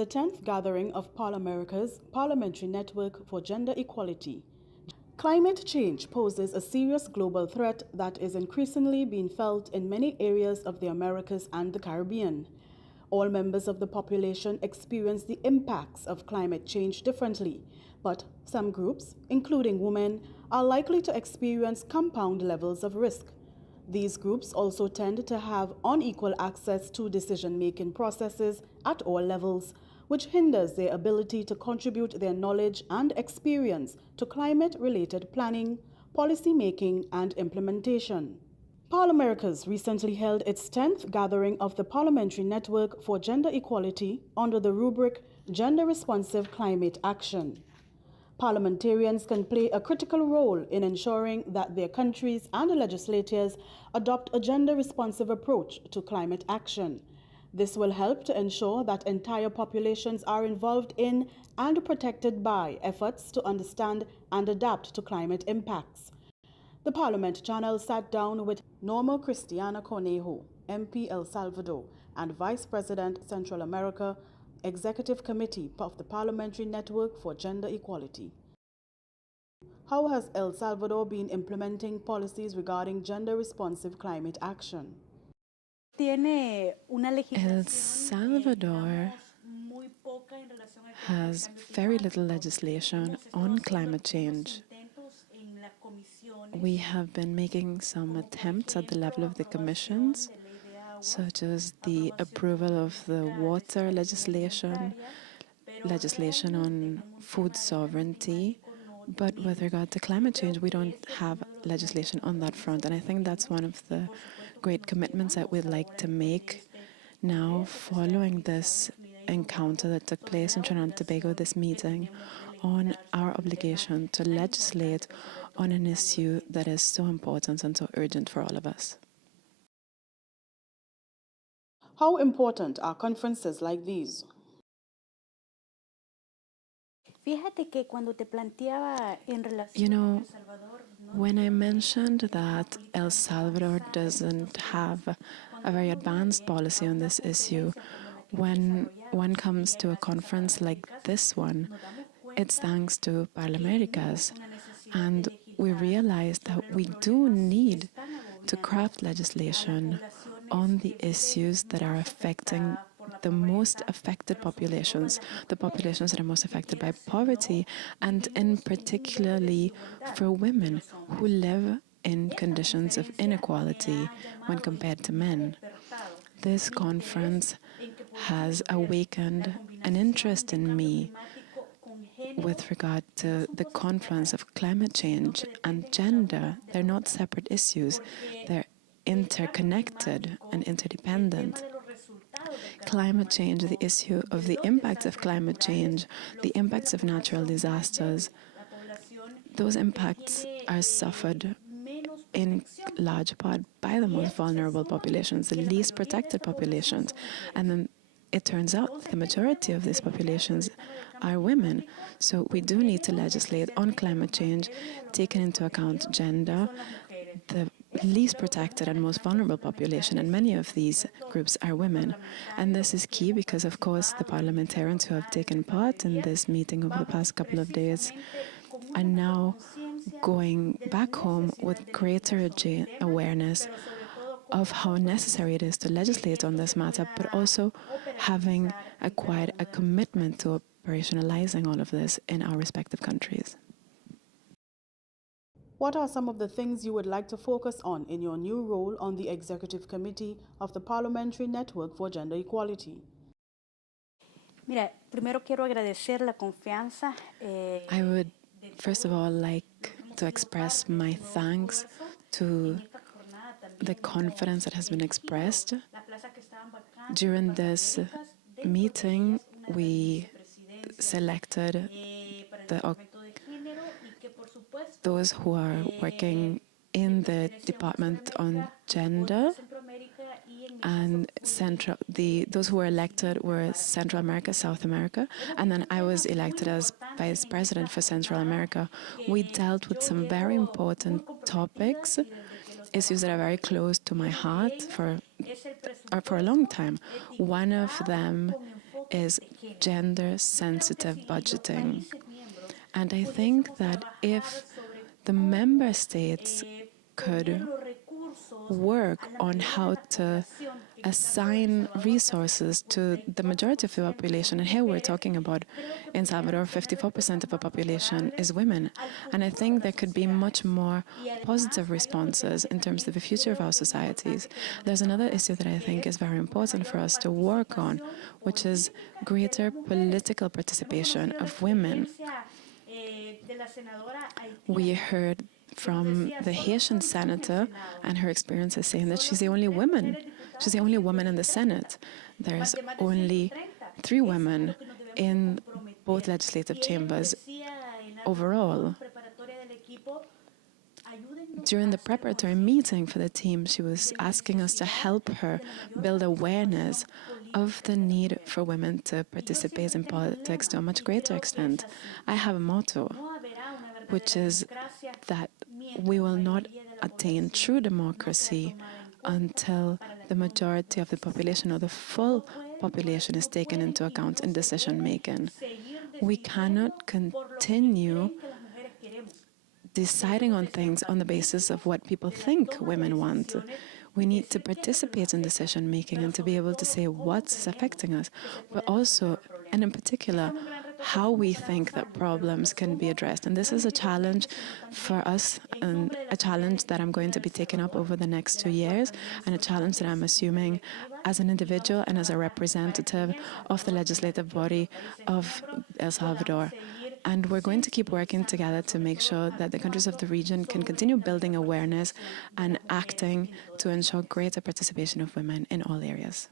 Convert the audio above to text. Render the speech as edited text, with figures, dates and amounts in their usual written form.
the 10th gathering of ParlAmericas Parliamentary Network for Gender Equality. Climate change poses a serious global threat that is increasingly being felt in many areas of the Americas and the Caribbean. All members of the population experience the impacts of climate change differently, but some groups, including women, are likely to experience compound levels of risk. These groups also tend to have unequal access to decision-making processes at all levels, which hinders their ability to contribute their knowledge and experience to climate-related planning, policy making, and implementation. ParlAmericas recently held its 10th gathering of the Parliamentary Network for Gender Equality under the rubric Gender-Responsive Climate Action. Parliamentarians can play a critical role in ensuring that their countries and legislators adopt a gender-responsive approach to climate action. This will help to ensure that entire populations are involved in and protected by efforts to understand and adapt to climate impacts. The Parliament channel sat down with Norma Cristina Cornejo, MP El Salvador, and Vice President Central America, Executive Committee of the Parliamentary Network for Gender Equality. How has El Salvador been implementing policies regarding gender-responsive climate action? El Salvador has very little legislation on climate change. We have been making some attempts at the level of the commissions, such as the approval of the water legislation, legislation on food sovereignty, but with regard to climate change, we don't have legislation on that front, and I think that's one of the great commitments that we'd like to make now following this encounter that took place in Trinidad and Tobago, this meeting, on our obligation to legislate on an issue that is so important and so urgent for all of us. How important are conferences like these? You know, when I mentioned that El Salvador doesn't have a very advanced policy on this issue, when one comes to a conference like this one, it's thanks to ParlAmericas, and we realized that we do need to craft legislation on the issues that are affecting the most affected populations, the populations that are most affected by poverty, and in particularly for women who live in conditions of inequality when compared to men. This conference has awakened an interest in me with regard to the confluence of climate change and gender. They're not separate issues, they're interconnected and interdependent. Climate change, the issue of the impacts of climate change, the impacts of natural disasters, those impacts are suffered in large part by the most vulnerable populations, the least protected populations. And then it turns out the majority of these populations are women. So we do need to legislate on climate change, taking into account gender, the least protected and most vulnerable population, and many of these groups are women. And this is key because, of course, the parliamentarians who have taken part in this meeting over the past couple of days are now going back home with greater awareness of how necessary it is to legislate on this matter, but also having acquired a commitment to operationalizing all of this in our respective countries. What are some of the things you would like to focus on in your new role on the Executive Committee of the Parliamentary Network for Gender Equality? I would first of all like to express my thanks to the confidence that has been expressed. During this meeting, we selected those who are working in the Department on Gender, and those who were elected were Central America, South America, and then I was elected as Vice President for Central America. We dealt with some very important topics, issues that are very close to my heart for a long time. One of them is gender-sensitive budgeting. And I think that if the member states could work on how to assign resources to the majority of the population, and here we're talking about, in Salvador, 54% of the population is women, and I think there could be much more positive responses in terms of the future of our societies. There's another issue that I think is very important for us to work on, which is greater political participation of women. We heard from the Haitian senator and her experiences saying that she's the only woman. She's the only woman in the Senate. There's only 3 women in both legislative chambers overall. During the preparatory meeting for the team, she was asking us to help her build awareness of the need for women to participate in politics to a much greater extent. I have a motto, which is that we will not attain true democracy until the majority of the population or the full population is taken into account in decision making. We cannot continue deciding on things on the basis of what people think women want. We need to participate in decision making and to be able to say what's affecting us, but also, and in particular, how we think that problems can be addressed. And this is a challenge for us, and a challenge that I'm going to be taking up over the next 2 years, and a challenge that I'm assuming as an individual and as a representative of the legislative body of El Salvador. And we're going to keep working together to make sure that the countries of the region can continue building awareness and acting to ensure greater participation of women in all areas.